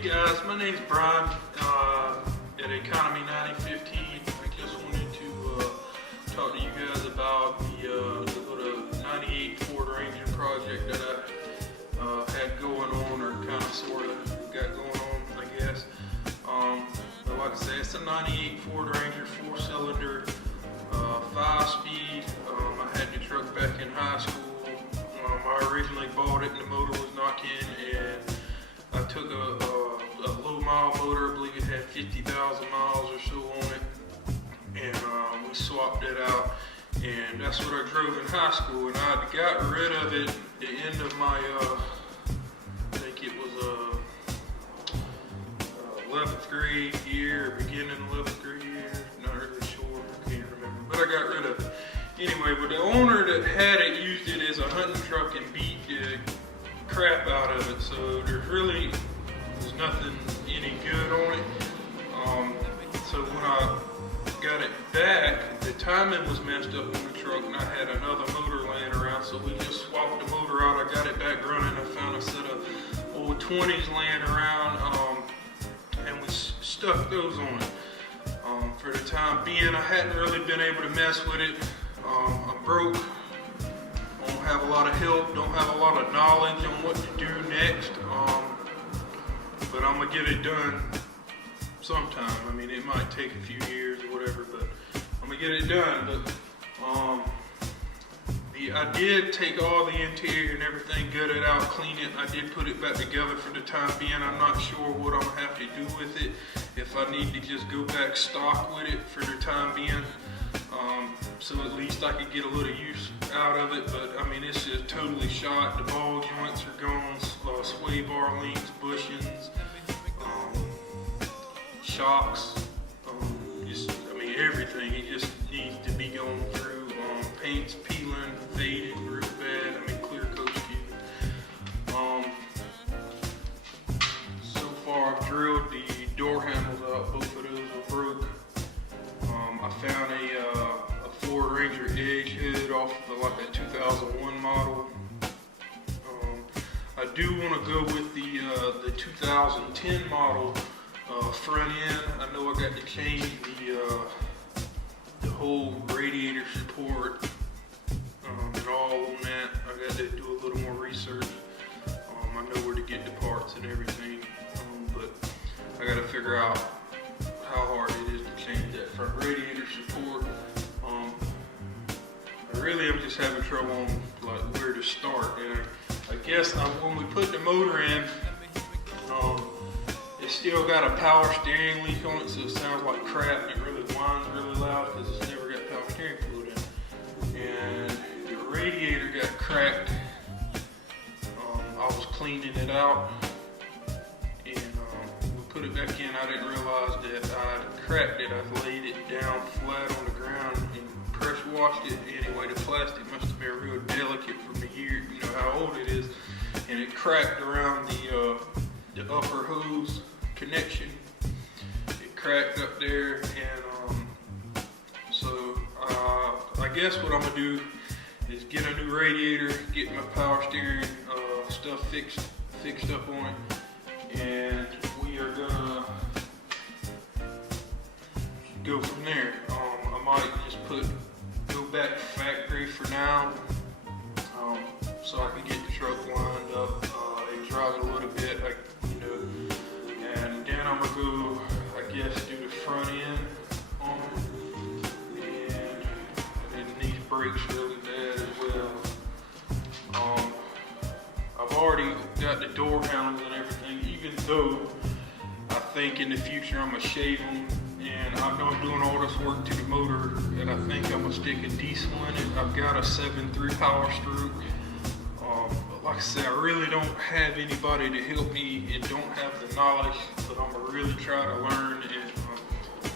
Hey guys, my name is Brian at Economy 9015. I just wanted to talk to you guys about the little 98 Ford Ranger project that I had going on, or kind of sort of got going on, I guess. But like I said, it's a 98 Ford Ranger 4-cylinder, 5-speed. I had the truck back in high school. I originally bought it and the motor was knocking, and I took a low mile motor. I believe it had 50,000 miles or so on it, and we swapped it out, and that's what I drove in high school. And I got rid of it at the end of my I think it was 11th grade year, beginning 11th grade year, not really sure, I can't remember, but I got rid of it. Anyway, but the owner that had it used it as a hunting truck and beat the crap out of it, so there's nothing any good on it. So when I got it back, the timing was messed up on the truck, and I had another motor laying around, so we just swapped the motor out. I got it back running. I found a set of old 20s laying around, and we stuck those on it. For the time being, I hadn't really been able to mess with it. I'm broke, don't have a lot of help, don't have a lot of knowledge on what to do next, but I'm gonna get it done sometime. I mean, it might take a few years or whatever, but I'm gonna get it done. But I did take all the interior and everything, gut it out, clean it. I did put it back together for the time being. I'm not sure what I'm gonna have to do with it, if I need to just go back stock with it for the time being. So at least I could get a little use out of it, but I mean, it's just totally shot. The ball joints are gone, sway bar links, bushings, shocks, I mean, everything. It just needs to be going through. Paint's peeling, faded real bad. I mean, clear coat skin. So far I've drilled the door handles out. Both of those are broke. I found a Ford Ranger Edge hood off of like a 2001 model. I do want to go with the 2010 model front end. I know I got to change the whole radiator support and all on that. I got to do a little more research. I know where to get the parts and everything, but I got to figure out how hard it is to change that front radiator support. Really, I'm just having trouble on like where to start. And I guess when we put the motor in, it's still got a power steering leak on it, so it sounds like crap, and it really whines really loud because it's never got power steering fluid in. And the radiator got cracked. I was cleaning it out, and we put it back in. I didn't realize that I'd cracked it. I laid it down flat on the ground and pressure washed it. Anyway, the plastic must have been real delicate from the year, you know how old it is, and it cracked around the upper hose connection. It cracked up there, and so I guess what I'm gonna do is get a new radiator, get my power steering stuff fixed up on it, and we are gonna go from there. I might just go back to factory for now, so I can get the truck lined up and drive it a little bit, and then I'm gonna go, I guess, do the front end on it, and it needs brakes really bad as well. I've already got the door handles and everything, even though I think in the future I'm gonna shave them. And I know I'm doing all this work to the motor, and I think I'm gonna stick a diesel in it. I've got a 7.3 Power Stroke. But like I said, I really don't have anybody to help me and don't have the knowledge, but I'm gonna really try to learn and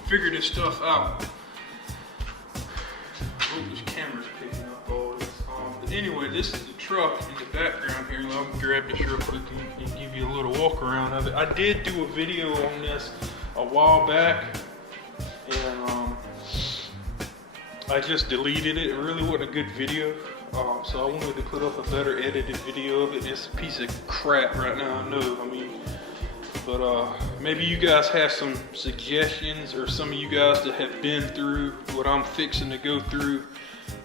figure this stuff out. I hope this camera's picking up all this. But anyway, this is the truck in the background here. Let me grab this real quick and give you a little walk around of it. I did do a video on this a while back, and I just deleted it. It really wasn't a good video, so I wanted to put up a better edited video of it. It's a piece of crap right now, I know. I mean, but But maybe you guys have some suggestions, or some of you guys that have been through what I'm fixing to go through.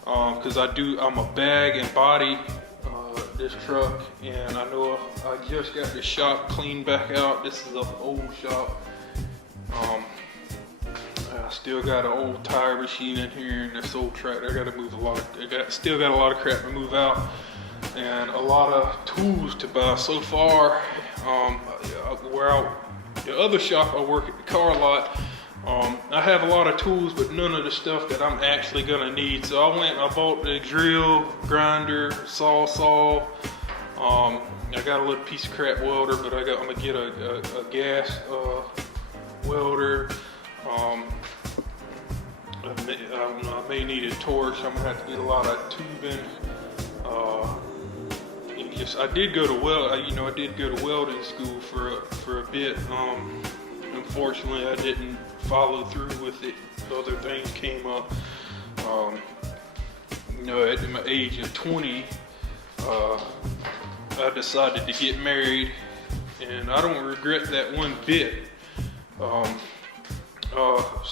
Cause I'm a bag and body this truck, and I know I just got the shop cleaned back out. This is an old shop. I still got an old tire machine in here, and this old tractor. I got to move a lot. Still got a lot of crap to move out, and a lot of tools to buy. So far, the other shop I work at, the car lot. I have a lot of tools, but none of the stuff that I'm actually gonna need. So I went and I bought the drill, grinder, saw. I got a little piece of crap welder, but I'm gonna get a gas welder. I may need a torch. I'm gonna have to get a lot of tubing. I did go to welding school for a bit. Unfortunately, I didn't follow through with it. Other things came up. At my age of 20, I decided to get married, and I don't regret that one bit.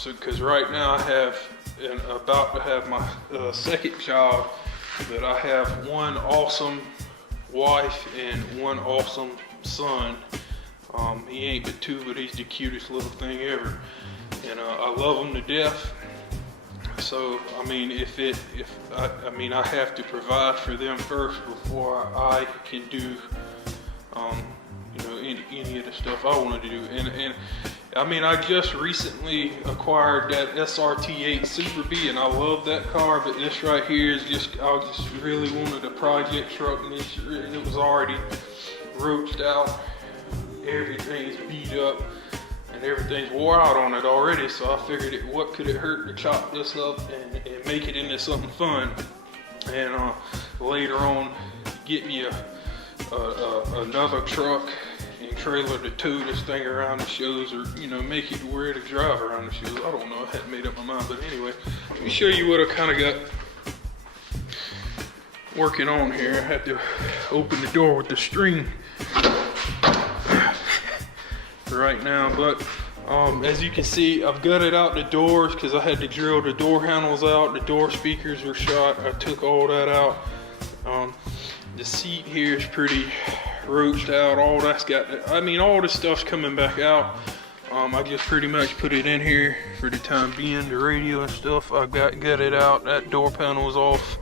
Because right now I'm about to have my second child, but I have one awesome wife and one awesome son. He ain't but 2, but he's the cutest little thing ever, and I love him to death. So I mean, I have to provide for them first before I can do any of the stuff I want to do. And I mean, I just recently acquired that SRT8 Super B, and I love that car, but this right here is I just really wanted a project truck, and it was already roached out. Everything's beat up and everything's wore out on it already, so I figured what could it hurt to chop this up and make it into something fun, and later on get me another truck and trailer to tow this thing around the shows, or make it to where to drive around the shows. I don't know, I hadn't made up my mind, but anyway, let me show you what I kind of got working on here. I had to open the door with the string right now, but as you can see, I've gutted out the doors because I had to drill the door handles out. The door speakers were shot. I took all that out. The seat here is pretty roached out. All the stuff's coming back out. I just pretty much put it in here for the time being. The radio and stuff I got gutted out. That door panel is off.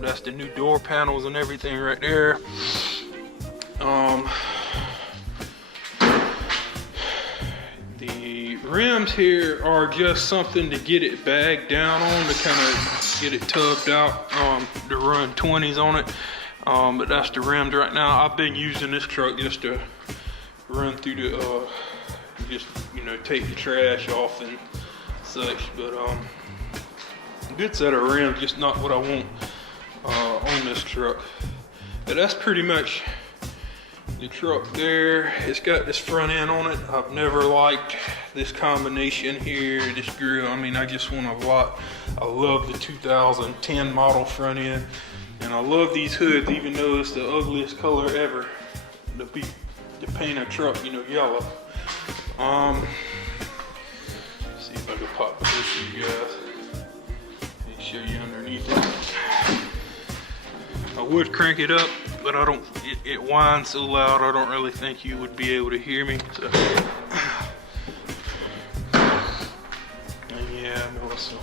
That's the new door panels and everything right there. The rims here are just something to get it bagged down on, to kind of get it tubbed out, to run 20s on it. But that's the rims right now. I've been using this truck just to run through the, take the trash off and such. But good set of rims, just not what I want on this truck. But that's pretty much the truck there. It's got this front end on it. I've never liked this combination here, this grill. I mean, I just want a lot. I love the 2010 model front end, and I love these hoods, even though it's the ugliest color ever to paint a truck, yellow. See if I can pop this for you guys and show you underneath it. I would crank it up, but it whines so loud I don't really think you would be able to hear me. So yeah, I know it's a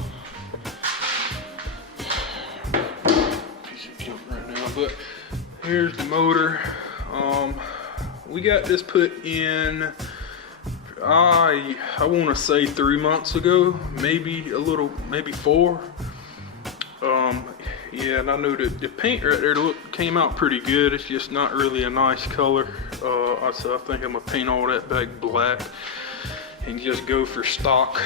piece of junk right now, but here's the motor. We got this put in, I want to say 3 months ago, maybe 4. Yeah, and I know that the paint right there came out pretty good. It's just not really a nice color. So I think I'm gonna paint all that back black and just go for stock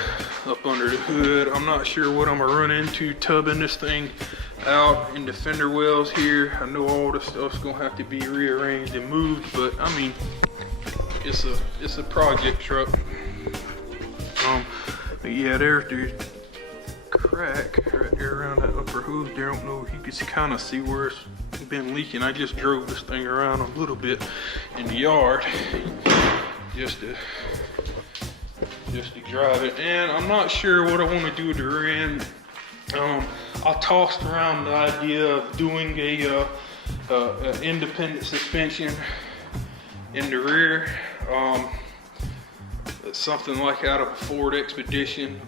up under the hood. I'm not sure what I'm gonna run into tubbing this thing out in the fender wells here. I know all the stuff's gonna have to be rearranged and moved, but I mean, it's a project truck. But yeah, there's the crack right there around that upper hose there. I don't know if you can kind of see where it's been leaking. I just drove this thing around a little bit in the yard just to drive it. And I'm not sure what I want to do with the rear end. I tossed around the idea of doing a independent suspension in the rear. Something like out of a Ford Expedition.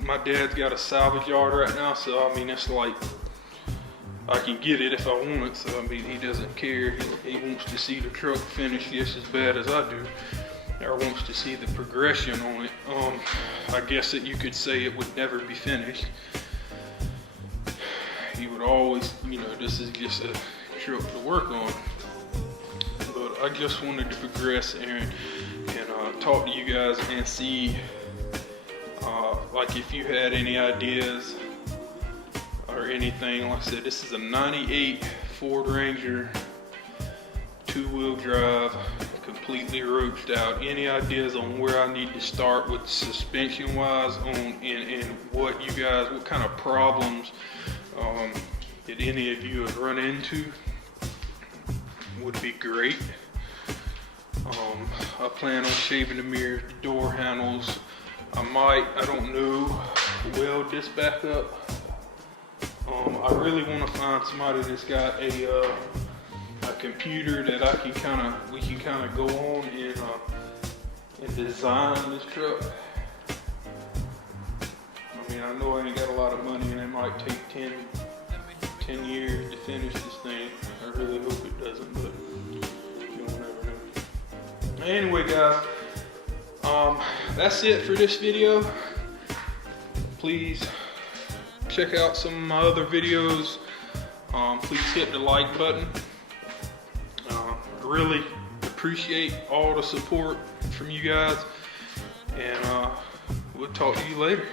My dad's got a salvage yard right now, so I mean, it's like I can get it if I want it. So I mean, he doesn't care. He wants to see the truck finished just as bad as I do, or wants to see the progression on it. I guess that you could say it would never be finished. He would always, you know, this is just a truck to work on. But I just wanted to progress and talk to you guys and see like if you had any ideas or anything. Like I said, this is a 98 Ford Ranger, 2-wheel drive, completely roached out. Any ideas on where I need to start with suspension wise on and what kind of problems did any of you have run into would be great. I plan on shaving the mirrors, the door handles. I don't know, weld this back up. I really want to find somebody that's got a computer that we can kind of go on and design this truck. I mean, I know I ain't got a lot of money and it might take 10 years to finish this thing. I really hope it doesn't, but you don't never know. Anyway, guys, that's it for this video. Please check out some of my other videos. Please hit the like button. Really appreciate all the support from you guys, and we'll talk to you later.